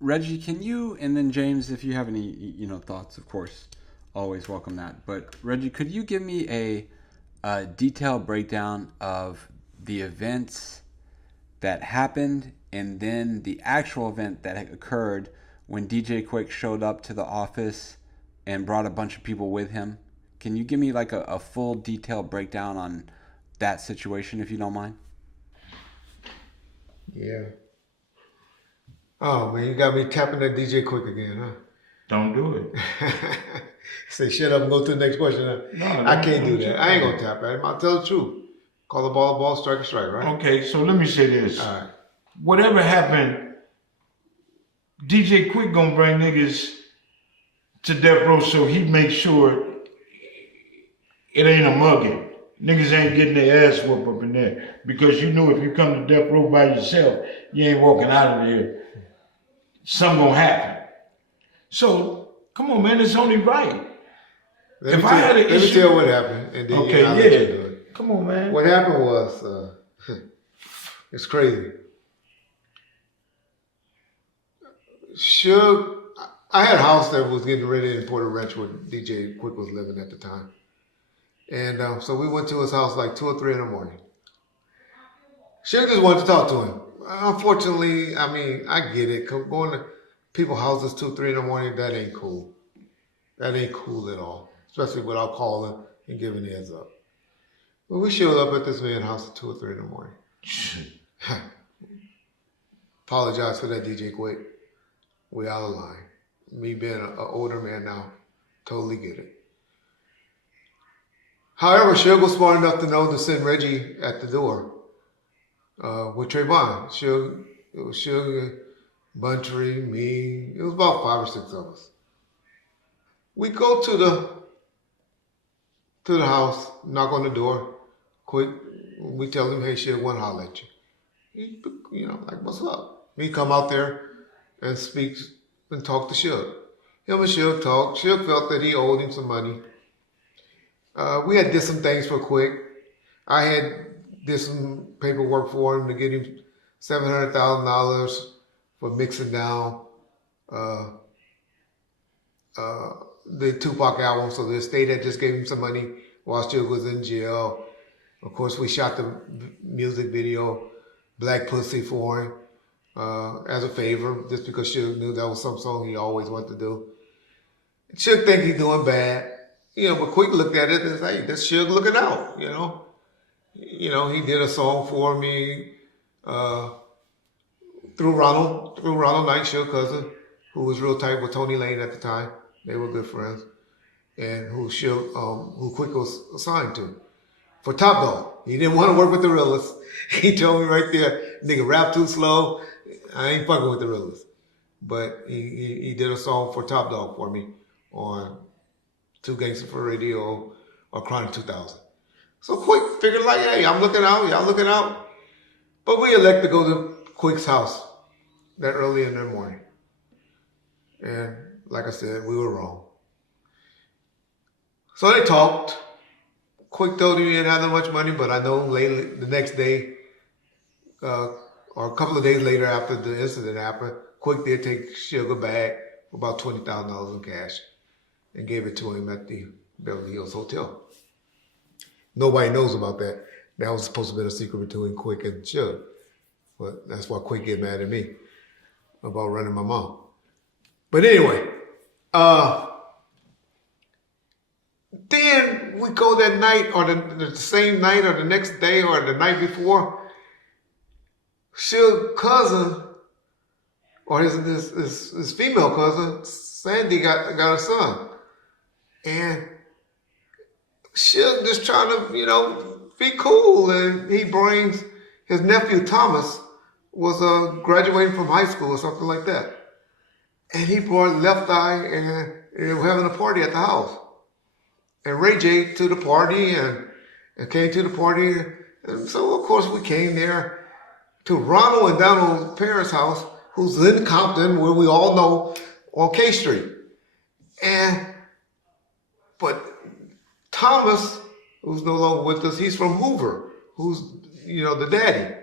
Reggie, can you, and then James, if you have any, thoughts, of course, always welcome that. But Reggie, could you give me a detailed breakdown of the events that happened and then the actual event that occurred when DJ Quik showed up to the office and brought a bunch of people with him? Can you give me like a full detailed breakdown on that situation, if you don't mind? Yeah. Oh man, you got me tapping that DJ Quick again, huh? Don't do it. Say shut up and go to the next question. Huh? No, I can't do don't that. you I ain't do gonna tap at him. I'll tell the truth. Call the ball a ball, strike a strike, right? Okay, so let me say this. All right. Whatever happened, DJ Quick gonna bring niggas to death row so he makes sure it ain't a mugging. Niggas ain't getting their ass whooped up in there. Because you know if you come to death row by yourself, you ain't walking out of there. Something gonna happen. So, come on, man, it's only right. Let me tell what happened, and then Okay, I'll let you do it. Come on, man. What happened was, it's crazy. Suge, I had a house that was getting ready in Porter Ranch where DJ Quick was living at the time. And so we went to his house like 2 or 3 in the morning. Suge just wanted to talk to him. Unfortunately, I mean, I get it. Going to people's houses 2, 3 in the morning, that ain't cool. That ain't cool at all. Especially without calling and giving the heads up. But we showed up at this man's house at 2 or 3 in the morning. Apologize for that, DJ Quik. We out of line. Me being an older man now, totally get it. However, Suge was smart enough to know to send Reggie at the door with Trayvon. It was Suge, Buntree, me. It was about 5 or 6 of us. We go to the house, knock on the door, quick. We tell him, hey, Suge, want to holler at you. He, like, what's up? He come out there and speaks and talk to Suge. Him and Suge talked. Suge felt that he owed him some money. We had did some things for Quick. I had did some paperwork for him to get him $700,000 for mixing down the Tupac album. So the estate had just gave him some money while Suge was in jail. Of course, we shot the music video, Black Pussy, for him as a favor, just because Suge knew that was some song he always wanted to do. Suge think he's doing bad. But Quick looked at it and said, hey, that's Suge looking out, he did a song for me through Ronald Knight, Suge's cousin, who was real tight with Tony Lane at the time. They were good friends. And who Quick was assigned to. For Top Dog. He didn't want to work with the Realest. He told me right there, nigga, rap too slow. I ain't fucking with the Realest. But he did a song for Top Dog for me on Two Gangsters for Radio or Chronic 2000. So Quick figured like, hey, I'm looking out, y'all looking out. But we elect to go to Quick's house that early in the morning. And like I said, we were wrong. So they talked. Quick told him he didn't have that much money, but I know later, the next day, or a couple of days later after the incident happened, Quick did take Suge bag for about $20,000 in cash and gave it to him at the Beverly Hills Hotel. Nobody knows about that. That was supposed to be a secret between Quick and Suge. But that's why Quick get mad at me about running my mom. But anyway, then we go that night or the same night or the next day or the night before, Suge's cousin or his female cousin, Sandy, got a son. And Suge just trying to, be cool. And he brings his nephew Thomas was graduating from high school or something like that. And he brought Left Eye and they were having a party at the house. And Reggie to the party and came to the party. And so, of course, we came there to Ronald and Donald's parents' house, who's in Compton, where we all know, on K Street. But Thomas, who's no longer with us, he's from Hoover, who's, the daddy.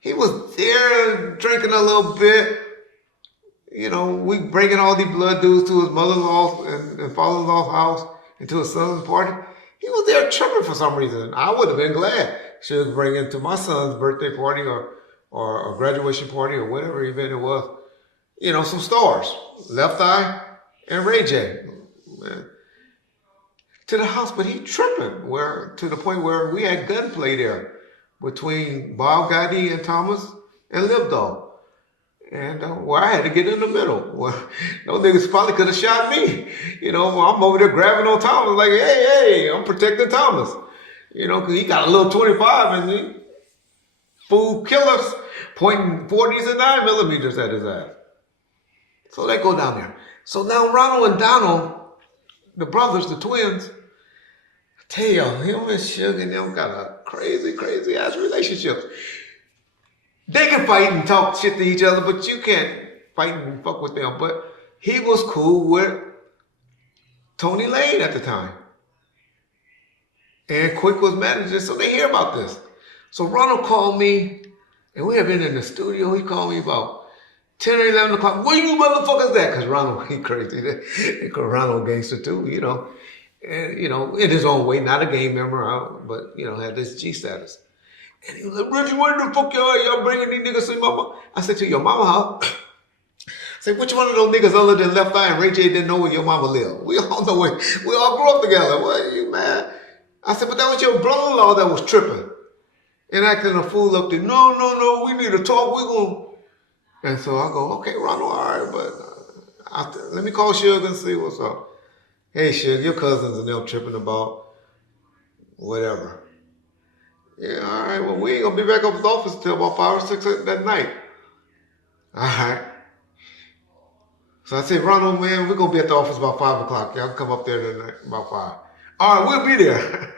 He was there drinking a little bit, we bringing all these blood dudes to his mother-in-law's and father-in-law's house and to his son's party. He was there tripping for some reason. I would have been glad Suge bring into my son's birthday party or a graduation party or whatever event it was, some stars, Left Eye and Reggie, to the house. But he tripping to the point where we had gunplay there between Bob Gotti and Thomas and Lip Dog. And where I had to get in the middle. Well, those niggas probably could have shot me. I'm over there grabbing on Thomas like, hey, I'm protecting Thomas. Because he got a little 25 and he fool killers pointing 40s and 9mm at his ass. So they go down there. So now Ronald and Donald, the brothers, the twins, I tell you, him and Suge and them got a crazy, crazy ass relationship. They can fight and talk shit to each other, but you can't fight and fuck with them. But he was cool with Tony Lane at the time. And Quik was manager, so they hear about this. So Ronald called me, and we had been in the studio. He called me about 10 or 11 o'clock. Where you motherfuckers at? Because Ronald, he crazy. Because Ronald gangster too, And, in his own way, not a gang member, but, had this G status. And he was like, Reggie, where the fuck y'all at? Y'all bringing these niggas to mama? I said, to your mama house. I said, which one of those niggas other than Left Eye and Ray J didn't know where your mama lived? We all know where. We all grew up together. What are you mad? I said, but that was your brother-in-law that was tripping and acting a fool up there. No, we need to talk. We gonna. And so I go, okay, Ronald, all right, but let me call Suge and see what's up. Hey, Suge, your cousins and them tripping about whatever. Yeah, all right, well, we ain't gonna be back up at the office until about 5 or 6 that night. All right. So I said, Ronald, man, we're gonna be at the office about 5 o'clock. Y'all come up there tonight about 5. All right, we'll be there.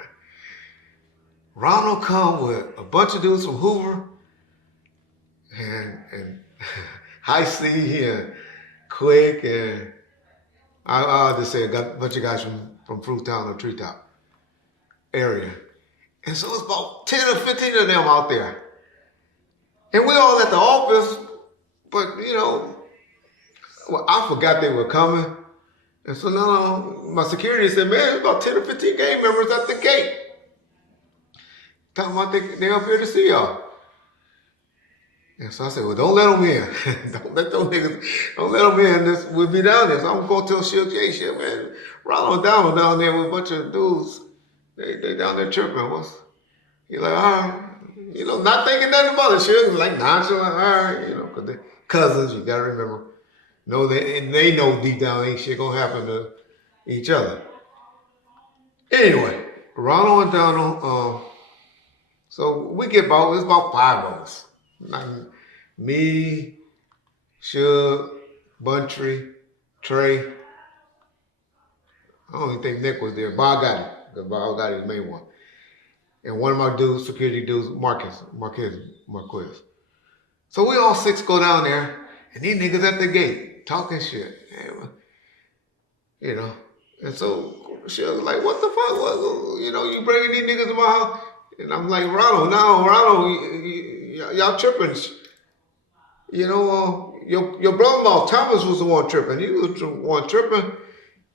Ronald come with a bunch of dudes from Hoover and High C and Quik and I'll just say a bunch of guys from Fruittown or Treetop area. And so it's about 10 or 15 of them out there. And we all at the office, but I forgot they were coming. And so now my security said, man, there's about 10 or 15 gang members at the gate. Talking about they're up here to see y'all. And so I said, well, don't let them in. Don't let them in. We'll be down there. So I'm going to tell Suge, hey, shit, man, Ronald down there with a bunch of dudes. They down there tripping. He like, all right. Not thinking nothing about it. Suge like nonchalant, all right, because they're cousins, you got to remember. No, they know deep down ain't shit going to happen to each other. Anyway, Ronald and Donald, so we get it's about 5 of us. Me, Suge, Buntry, Trey. I don't even think Nick was there. Bob Gotti, because Bob Gotti is the main one. And one of my dudes, security dudes, Marquez. So we all 6 go down there, and these niggas at the gate talking shit. And so she was like, what the fuck? You bringing these niggas to my house? And I'm like, Ronald, y'all tripping. Your brother-in-law, Thomas, was the one tripping. He was the one tripping.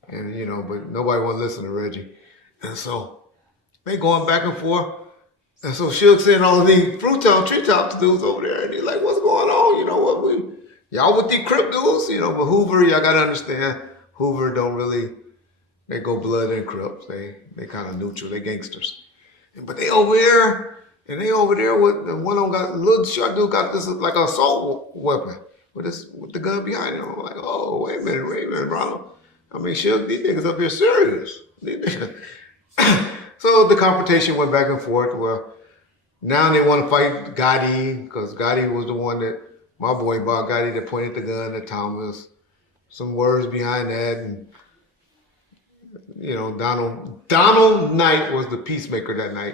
And, but nobody want to listen to Reggie. And so they going back and forth. And so Suge saying all of these Fruittown Treetop dudes over there. And he's like, what's going on? Y'all with these Crip dudes? But Hoover, y'all got to understand, Hoover don't really, they go blood and Crips. They kind of neutral. They gangsters. But they over here, and they over there with the one on got, little short dude got this like an assault weapon with the gun behind him. I'm like, oh, wait a minute, Ronald. I mean, Suge, these niggas up here serious. So the confrontation went back and forth. Well, now they want to fight Gotti, because Gotti was the one that, my boy Bob Gotti, that pointed the gun at Thomas. Some words behind that, and Donald Knight was the peacemaker that night,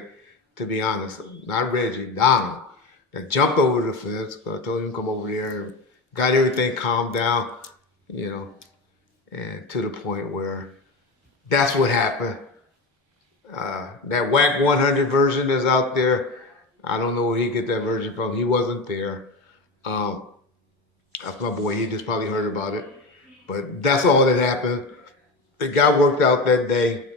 to be honest. Not Reggie, Donald. That jumped over the fence. I told him to come over there and got everything calmed down, and to the point where that's what happened. That Whack 100 version is out there. I don't know where he get that version from. He wasn't there. That's my boy. He just probably heard about it. But that's all that happened. It got worked out that day.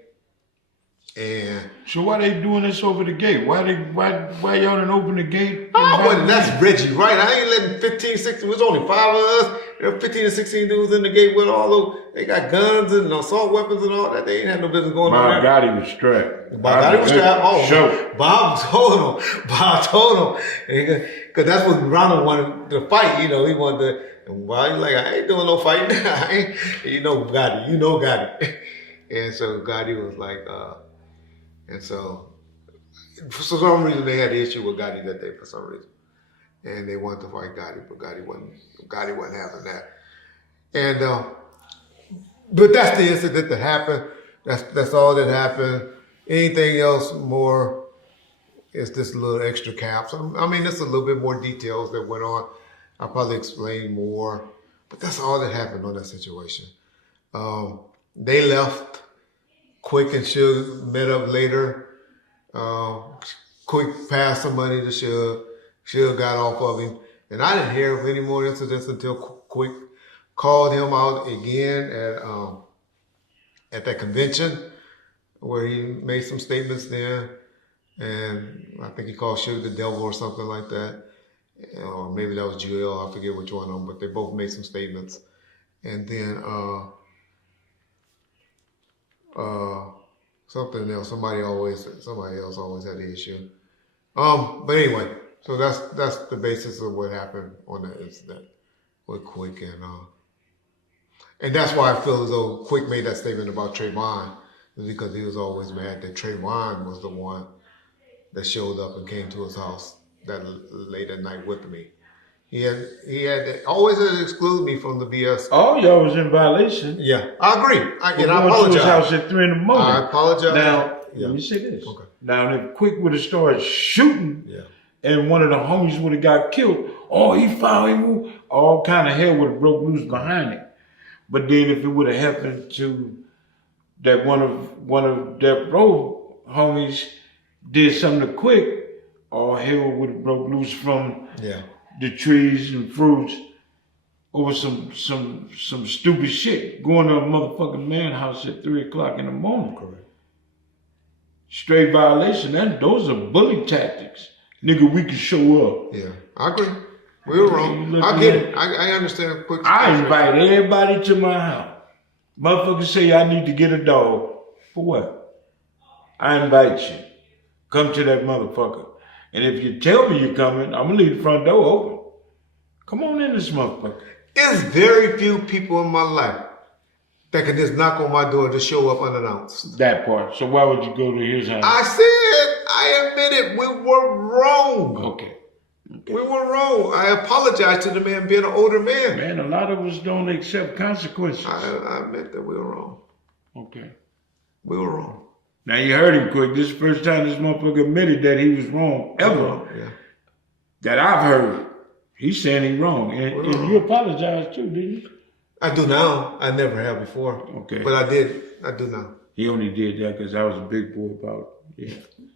And so why they doing this over the gate? Why y'all didn't open the gate? Well, that's Reggie, right? I ain't letting 15, 16, it was only 5 of us. There were 15 and 16 dudes in the gate with all those, they got guns and assault weapons and all that. They ain't had no business going on there. Gotti was strapped. Gotti was strapped. Oh, sure. Bob told him. Because that's what Ronald wanted to fight. You know, he wanted to, and Bob was like, I ain't doing no fighting. You know Gotti. And so Gotti was like, and so, for some reason, they had the issue with Gotti that day, for some reason. And they wanted to fight Gotti, but Gotti wasn't having that. And, but that's the incident that happened. That's all that happened. Anything else more is this little extra caps. I mean, there's a little bit more details that went on. I'll probably explain more, but that's all that happened on that situation. They left. Quik and Suge met up later. Quik passed some money to Suge. Suge got off of him. And I didn't hear of any more incidents until Quik called him out again at that convention where he made some statements there. And I think he called Suge the devil or something like that. Or maybe that was Joel, I forget which one of them, but they both made some statements. And then something else. Somebody else always had the issue. But anyway, so that's the basis of what happened on that incident with Quik and that's why I feel as though Quik made that statement about Trayvon, is because he was always mad that Trayvon was the one that showed up and came to his house that late at night with me. He had always had to exclude me from the BS. All y'all was in violation. Yeah, I agree. And I To apologize. his house at 3 in the morning. I apologize. Now, let me say this. Okay. Now, if Quik would have started shooting, Yeah. and one of the homies would have got killed, he found him. All kind of hell would have broke loose behind it. But then, if it would have happened to that one of Death Row homies did something to Quik, all hell would have broke loose from the trees and fruits over some stupid shit going to a motherfucking man house at 3 o'clock in the morning. Correct. Straight violation. Those are bully tactics. Nigga, we can show up. Yeah, I agree. We were wrong. I get it. I understand. I invite everybody to my house. Motherfuckers say I need to get a dog. For what? I invite you. Come to that motherfucker. And if you tell me you're coming, I'm going to leave the front door open. Come on in this motherfucker. There's very few people in my life that can just knock on my door to show up unannounced. That part. So why would you go to his house? I admit it. We were wrong. Okay. We were wrong. I apologize to the man being an older man. Man, a lot of us don't accept consequences. I admit that we were wrong. Okay. We were wrong. Now you heard him quick. This is the first time this motherfucker admitted that he was wrong ever. Yeah. That I've heard. He's saying he's wrong. And you apologized too, didn't you? I do now. I never have before. Okay. But I did. I do now. He only did that because I was a big boy about it. Yeah.